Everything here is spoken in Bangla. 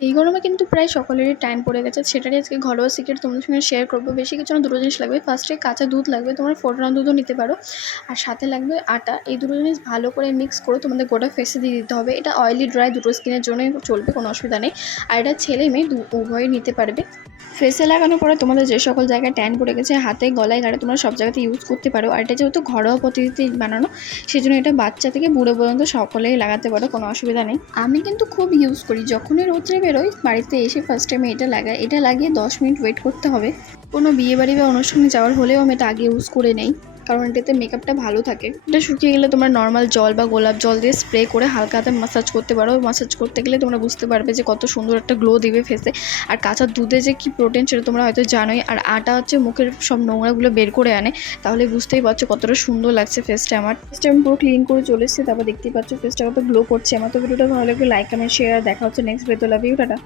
এই গরমে কিন্তু প্রায় সকলেরই ট্যান পড়ে গেছে। সেটারই আজকে ঘরোয়া সিক্রেট তোমাদের সঙ্গে শেয়ার করবো। বেশি কিছু না, দুটো জিনিস লাগবে। ফার্স্টে কাঁচা দুধ লাগবে, তোমরা ফোটানো দুধও নিতে পারো। আর সাথে লাগবে আটা। এই দুটো জিনিস ভালো করে মিক্স করে তোমাদের গোটা ফেসে দিয়ে দিতে হবে। এটা অয়েলি ড্রাই দুটো স্কিনের জন্যই চলবে, কোনো অসুবিধা নেই। আর এটা ছেলে মেয়ে উভয়ই নিতে পারবে। ফেসে লাগানোর পরে তোমাদের যে সকল জায়গায় ট্যান পড়ে গেছে, হাতে, গলায়, গাড়ে, তোমরা সব জায়গাতে ইউজ করতে পারো। আর এটা যেহেতু ঘরোয়া পদ্ধতিতে বানানো, সেই জন্য এটা বাচ্চা থেকে বুড়ো পর্যন্ত সকলেই লাগাতে পারো, কোনো অসুবিধা নেই। আমি কিন্তু খুব ইউজ করি, যখনই রোদ্রে বেরোই বাড়িতে এসে ফার্স্ট টাইমে এটা লাগাই। এটা লাগিয়ে 10 মিনিট ওয়েট করতে হবে। কোনো বিয়েবাড়ি বা অনুষ্ঠানে যাওয়ার হলেও আমি এটা আগে ইউজ করে নেই, কারণ এটাতে মেকআপটা ভালো থাকে। এটা শুকিয়ে গেলে তোমরা নর্মাল জল বা গোলাপ জল দিয়ে স্প্রে করে হালকা হাতে মাসাজ করতে পারো। মাসাজ করতে গেলে তোমরা বুঝতে পারবে যে কত সুন্দর একটা গ্লো দিবে ফেসে। আর কাঁচা দুধে যে কি প্রোটিন সেটা তোমরা হয়তো জানোই। আর আটা হচ্ছে মুখের সব নোংরাগুলো বের করে আনে। তাহলে বুঝতেই পারছো কতটা সুন্দর লাগছে ফেসটা। আমার ফেসটা আমি পুরো ক্লিন করে চলে এসেছি, তারপর দেখতেই পাচ্ছ ফেসটা কত গ্লো করছে। আমার তো ভিডিওটা ভালো লাগবে লাইক, কমেন্ট, শেয়ার। দেখা হচ্ছে নেক্সট ভিডিওতে। Love you, tata.